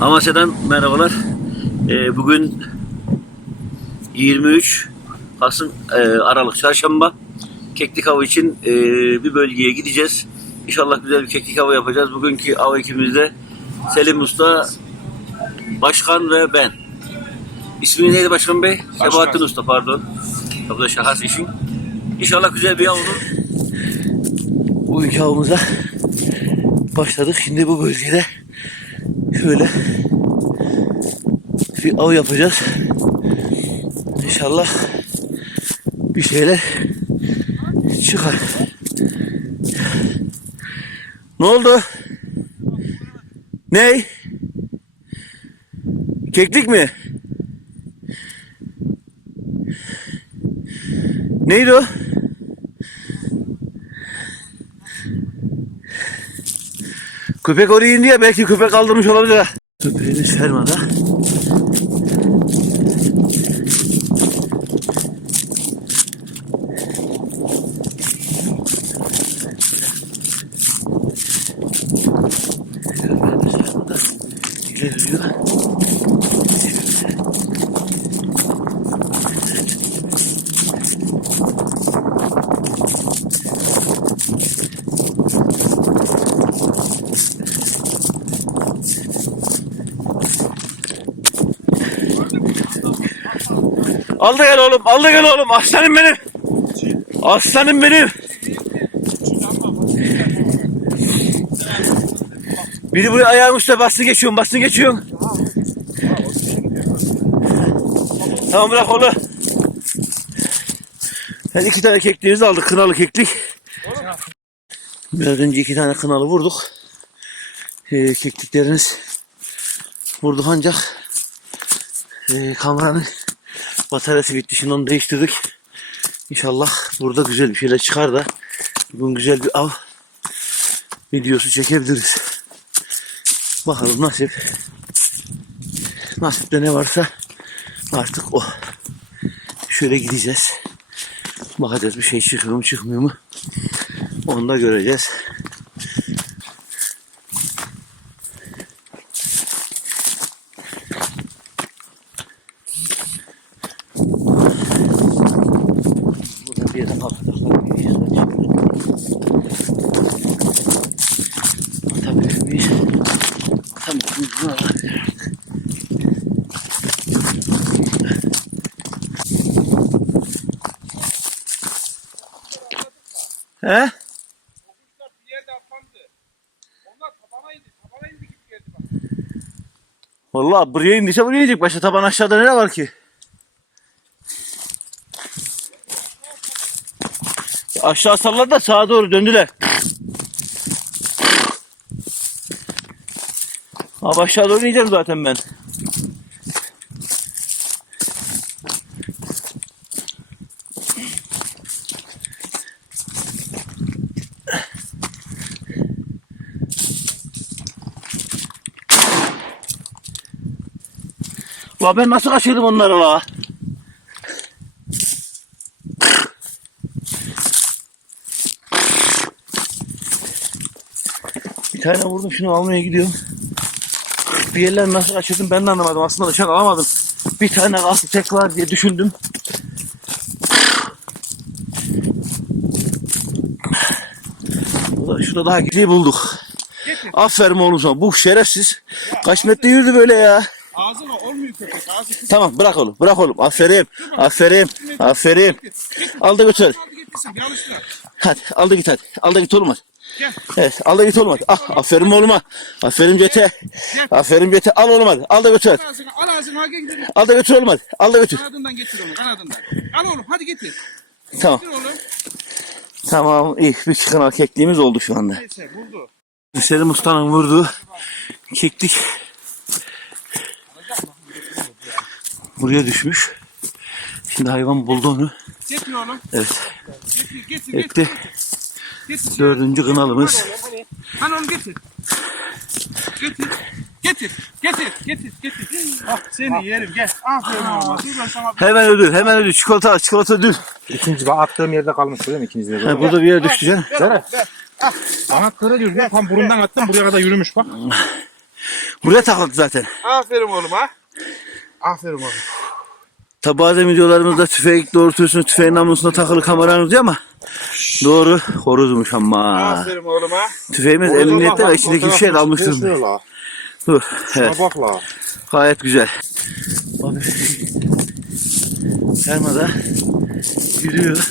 Amasya'dan merhabalar. Ee, bugün 23 Kasım e, Aralık Çarşamba. Keklik avı için e, bir bölgeye gideceğiz. İnşallah güzel bir keklik avı yapacağız. Bugünkü av ekibimizde Selim Usta, Başkan ve ben. İsmi neydi Başkan Bey? Sebahattin Usta pardon. Bu da şahas işin. İnşallah güzel bir av olur. Bugünkü avımıza başladık. Şimdi bu bölgede şöyle bir av yapacağız. İnşallah bir şeyler çıkar. Ne oldu? Ney? Keklik mi? Neydi o? Köpek oraya indi belki köpek kaldırmış olabilir ha. Köpeğimiz fermada. Köpeğimiz fermada. İlerliyor. Aldı gel oğlum, aldı gel oğlum. Aslanım benim. Aslanım benim. Biri buraya ayağım üstüne bastı geçiyorum, bastı geçiyorum. Tamam bırak onu. Ben iki tane kekliğimizi aldık, kınalı keklik. Biraz önce iki tane kınalı vurduk. Ee, kekliklerimiz vurduk ancak ee, kameranın bataryası bitti. Şimdi onu değiştirdik. İnşallah burada güzel bir şeyler çıkar da bugün güzel bir av videosu çekebiliriz. Bakalım nasip. Nasipte ne varsa artık o. Şöyle gideceğiz. Bakacağız bir şey çıkıyor mu çıkmıyor mu. Onu da göreceğiz. Burada bir yere kapatırlar. Gideceğiz. Tabii biz Tamam, biz buralar. He? bir yerde atlandı. Onlar tabana indi. Tabana indi gibi geldi bak. Vallahi buraya indiyse buraya inecek. Başka taban aşağıda ne var ki? Aşağı salladı da sağa doğru döndüler. Abi aşağı doğru ineceğim zaten ben. La ben nasıl kaçırdım onları la? Bir tane vurdum şunu almaya gidiyorum. Bir yerler nasıl kaçırdım ben de anlamadım. Aslında dışarı alamadım. Bir tane kalktı tekrar diye düşündüm. Şurada daha gizli bulduk. Getir. Aferin oğlum sana. Bu şerefsiz. Kaç metre yürüdü böyle ya. Ağzına olmuyor köpek. Ağzı. Tamam bırak oğlum bırak oğlum. Aferin. Aferin. Aferin. Al da götür. Hadi al da git hadi. Al da git oğlum hadi. Evet al da git oğlum hadi. Ah, aferin oğluma. Aferin Cete. Aferin Cete. Al oğlum hadi. Al da götür. Al ağzına. Al da götür oğlum hadi. Al da götür. Kanadından getir onu. Kanadından. Al oğlum. Hadi getir. Tamam. Getir oğlum. Tamam iyi. Bir çıkan kekliğimiz oldu şu anda. Neyse buldu. Selim Usta'nın vurduğu keklik buraya düşmüş. Şimdi hayvan buldu onu. Getir oğlum. Evet. Getir. Getir. Ekti. Getir. Dördüncü kınalımız. Hadi, Hani onu getir. Getir. Getir. Getir. Getir. Getir. Ah seni yerim. Gel. Aferin oğluma. Ben Hemen ödül. Hemen ödül. Çikolata al. Çikolata ödül. İkinci bak attığım yerde kalmış değil mi ikinci de? Ha, burada bir yere düştü canım. ver. ver. Bana kırı diyor. Tam burundan attım buraya kadar yürümüş bak. Buraya takıldı zaten. Aferin oğlum ha. Aferin oğlum. Tabi bazen videolarımızda tüfek doğrultuyorsunuz tüfeğin namlusuna takılı kameranız diyor ama doğru horozmuş ama. Aferin oğlum ha. Tüfeğimiz emniyette ve içindeki bir şey almış durumda. la. Dur. Evet. Bak la. Gayet güzel. Abi. Fermada yürüyor.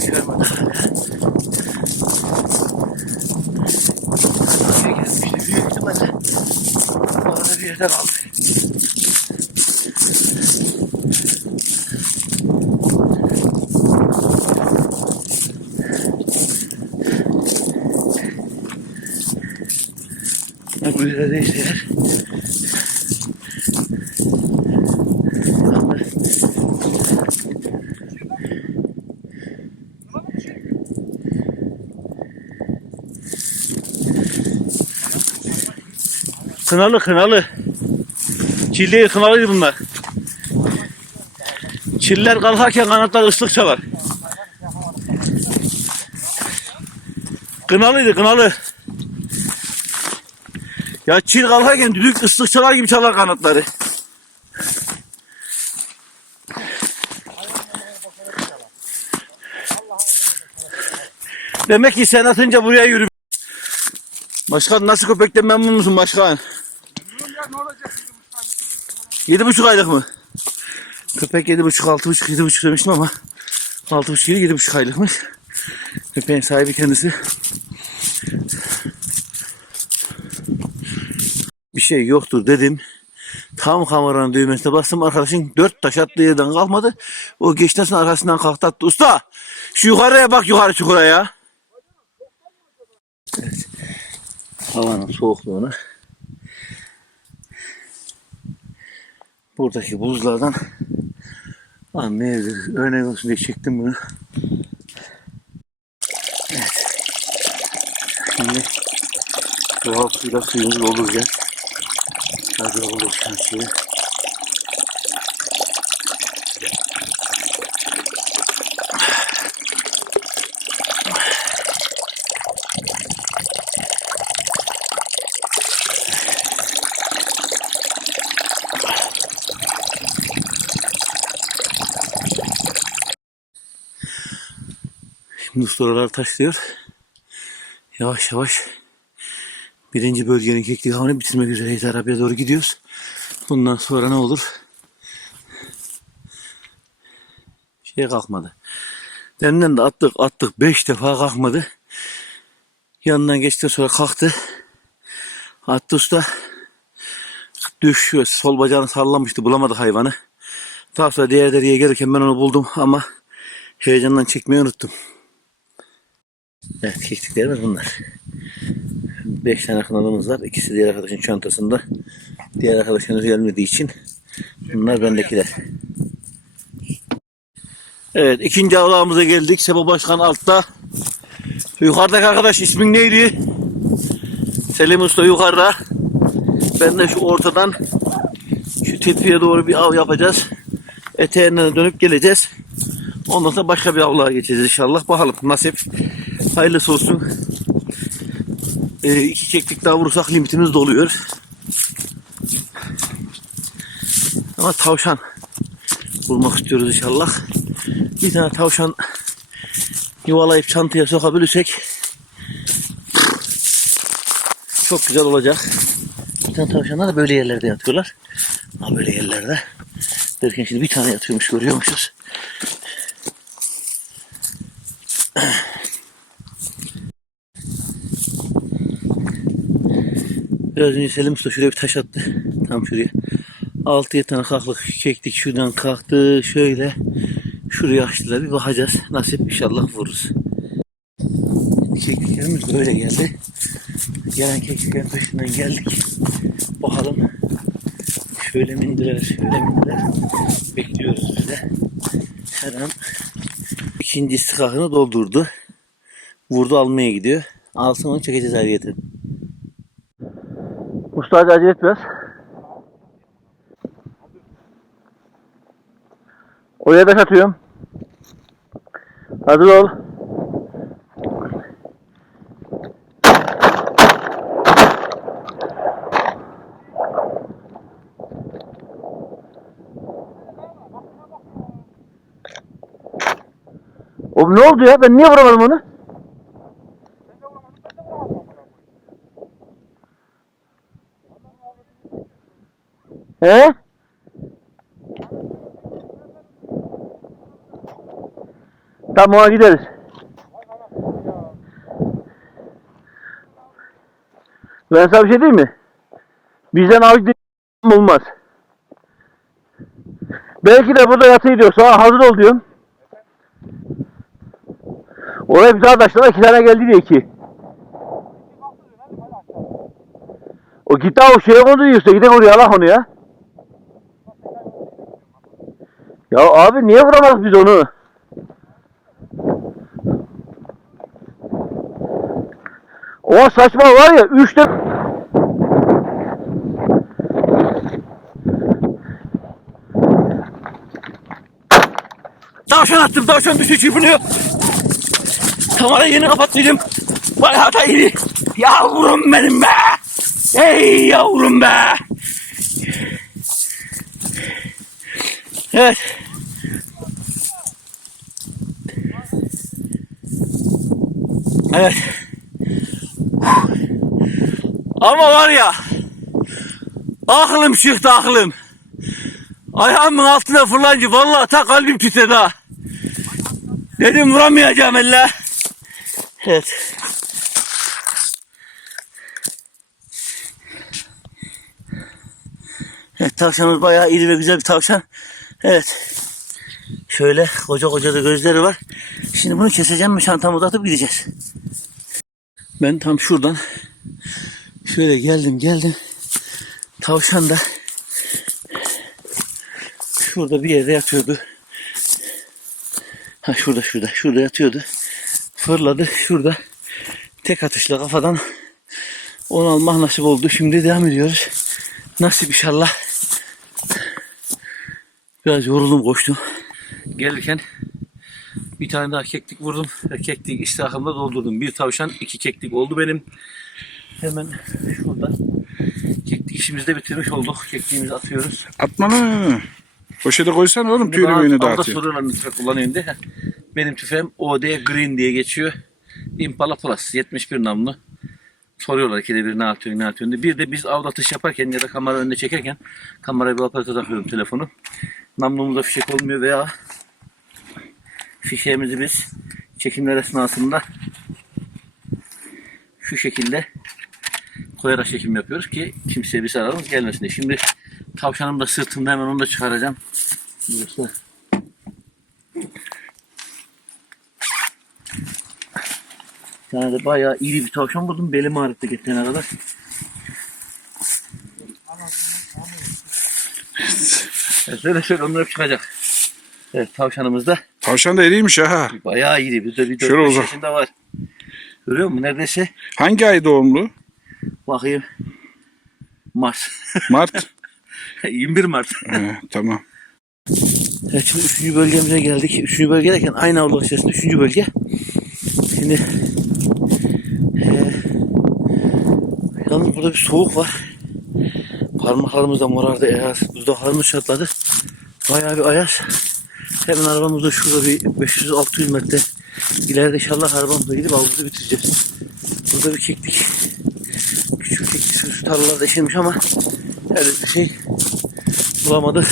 Fermada. Buraya gelmişti. Büyük ihtimalle bu arada bir yerde kaldı. Bu yerdeyse eğer. Kınalı kınalı. Çil değil kınalıydı bunlar. Çiller kalkarken kanatlar ıslık çalar. Kınalıydı kınalı. Ya çil kalkarken düdük ıslık çalar gibi çalar kanatları. Demek ki sen atınca buraya yürü. Başkan nasıl köpekten memnun musun başkan? Yedi buçuk aylık mı? Köpek yedi buçuk, altı buçuk, yedi buçuk demiştim ama altı buçuk, yedi, yedi buçuk aylıkmış. Köpeğin sahibi kendisi. Şey yoktur dedim. Tam kameranın düğmesine bastım. Arkadaşın dört taş attığı yerden kalkmadı. O geçten sonra arkasından kalktı attı. Usta şu yukarıya bak yukarı çukura ya. Evet. Havanın soğukluğunu buradaki buzlardan anlayabiliriz. Örnek olsun diye çektim bunu. Evet. Şimdi doğal suyla suyumuzu dolduracağız. Hadi olur şansı. Şimdi ustalar taşlıyor. Yavaş yavaş birinci bölgenin keklik hamını bitirmek üzereyiz. Arabaya doğru gidiyoruz. Bundan sonra ne olur? Şey kalkmadı. Deminden de attık attık. Beş defa kalkmadı. Yanından geçti sonra kalktı. Attı usta. Düşüyor. Sol bacağını sallamıştı. Bulamadık hayvanı. Sonra diğer deriye gelirken ben onu buldum ama heyecandan çekmeyi unuttum. Evet kekliklerimiz bunlar. Beş tane kanalımız var. İkisi diğer arkadaşın çantasında. Diğer arkadaş henüz gelmediği için bunlar bendekiler. Evet ikinci avlamıza geldik. Sebo Başkan altta. Yukarıdaki arkadaş ismin neydi? Selim Usta yukarıda. Ben de şu ortadan şu tepeye doğru bir av yapacağız. Eteğinden dönüp geleceğiz. Ondan sonra başka bir avluğa geçeceğiz inşallah. Bakalım nasip. Hayırlısı olsun. Ee, iki keklik daha vurursak limitimiz doluyor. Ama tavşan bulmak istiyoruz inşallah. Bir tane tavşan yuvalayıp çantaya sokabilirsek çok güzel olacak. Bir tane tavşanlar da böyle yerlerde yatıyorlar. Ha böyle yerlerde. Derken şimdi bir tane yatıyormuş görüyormuşuz. Biraz önce Selim Usta şuraya bir taş attı. Tam şuraya. 6-7 tane kalklık çektik. Şuradan kalktı. Şöyle. Şuraya açtılar. Bir bakacağız. Nasip inşallah vururuz. Kekliklerimiz böyle geldi. Gelen kekliklerin peşinden geldik. Bakalım. Şöyle mi indiler, şöyle mi indiler. Bekliyoruz bize. Her an ikinci istikakını doldurdu. Vurdu almaya gidiyor. Alsın onu çekeceğiz ayrıyeten sadece acele et biraz. Oraya taş atıyorum. Hazır ol. Oğlum ne oldu ya? Ben niye vuramadım onu? He? Tamam ona gideriz. Ben sana bir şey diyeyim mi? Bizden avcı olmaz. Belki de burada yatıyor diyor. Sonra hazır ol diyorum. Oraya bir taşlama iki tane geldi diye iki. O gitti o şeye kondu diyorsa gidin oraya Allah onu ya. Ya abi niye vuramadık biz onu? O saçma var ya üçte Tavşan attım tavşan düşü çırpınıyor. Kamerayı yeni kapattıydım. Bayağı da iri. Yavrum benim be. Ey yavrum be. Evet. Evet. Ama var ya. Aklım çıktı aklım. Ayağımın altına fırlanca vallahi ta kalbim titredi ha. Dedim vuramayacağım elle. Evet. Evet tavşanımız bayağı iri ve güzel bir tavşan. Evet. Şöyle koca koca da gözleri var. Şimdi bunu keseceğim ve çantamı da atıp gideceğiz. Ben tam şuradan şöyle geldim geldim. Tavşan da şurada bir yerde yatıyordu. Ha şurada şurada şurada yatıyordu. Fırladı şurada. Tek atışla kafadan onu almak nasip oldu. Şimdi devam ediyoruz. Nasip inşallah. Biraz yoruldum koştum. Gelirken bir tane daha keklik vurdum keklik iştahımda doldurdum. Bir tavşan iki keklik oldu benim. Hemen şurada keklik işimizi de bitirmiş olduk. Kekliğimizi atıyoruz. Atma lan. Poşete koysan oğlum tüyünü müyünü Alda dağıtıyor. soruyorlar ne tüfek kullanıyorsun diye. Benim tüfeğim OD Green diye geçiyor. Impala Plus 71 namlu. Soruyorlar ikide bir ne atıyorsun ne atıyorsun diye. Bir de biz avda atış yaparken ya da kamera önünde çekerken kameraya bir aparata takıyorum telefonu. Namlumuzda fişek olmuyor veya fişeğimizi biz çekimler esnasında şu şekilde koyarak çekim yapıyoruz ki kimseye bir zararımız gelmesin diye. Şimdi tavşanım da sırtımda hemen onu da çıkaracağım. Burası. Bir tane de bayağı iri bir tavşan buldum. Belim ağrıttı geçene kadar. Evet, şöyle şöyle onlar çıkacak. Evet tavşanımız da Tavşan da eriymiş ha. bayağı iri. Bir de bir Şöyle 4 uzak. yaşında var. Görüyor musun? Neredeyse Hangi ay doğumlu? bakayım. Mart. Mart. 21 Mart. He, tamam. Evet şimdi üçüncü bölgemize geldik. Üçüncü bölge derken aynı avluluk içerisinde üçüncü bölge. Şimdi eee yalnız burada bir soğuk var. Parmaklarımız da morardı. Eğer dudaklarımız çatladı. Bayağı bir ayaz. Hemen arabamızda şurada bir 500-600 metre ileride inşallah arabamızla gidip avımızı bitireceğiz. Burada bir keklik. Küçük keklik sürüsü tarlalarda eşilmiş ama her bir şey bulamadık.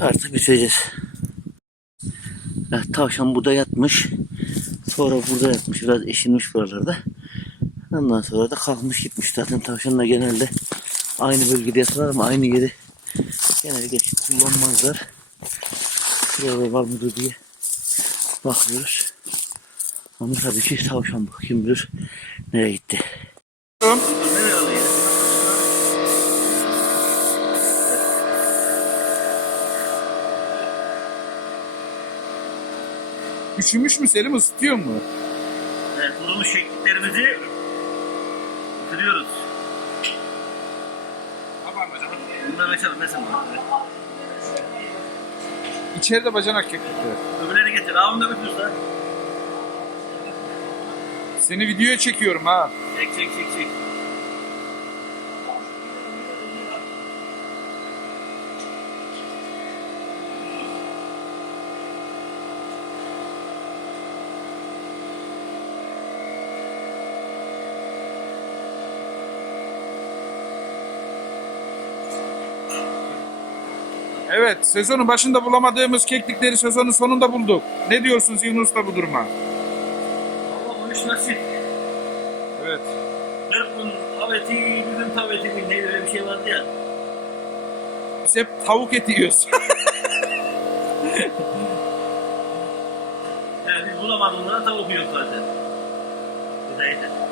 Artık bitireceğiz. Evet, tavşan burada yatmış. Sonra burada yatmış. Biraz eşinmiş buralarda. Ondan sonra da kalkmış gitmiş. Zaten tavşanlar genelde aynı bölgede yatarlar ama aynı yeri genelde kullanmazlar. Şurada var mıdır diye bakıyoruz. Ama tabii ki tavşan bu. Kim bilir nereye gitti. Üşümüş mü Selim ısıtıyor mu? Evet, vurulmuş şekillerimizi bitiriyoruz. Bunları açalım mesela. İçeride bacanak keklikler. Öbürlerini getir. Ağını da götür lan. Seni videoya çekiyorum ha. Çek çek çek çek. Evet, sezonun başında bulamadığımız keklikleri sezonun sonunda bulduk. Ne diyorsunuz Yunus Usta bu duruma? Ama bu iş nasip. Evet. 40 gün taveti, bir gün taveti mi? Ne öyle bir şey vardı ya. Biz hep tavuk eti yiyoruz. Yani biz bulamadığımızda tavuk yiyoruz zaten. Güzel.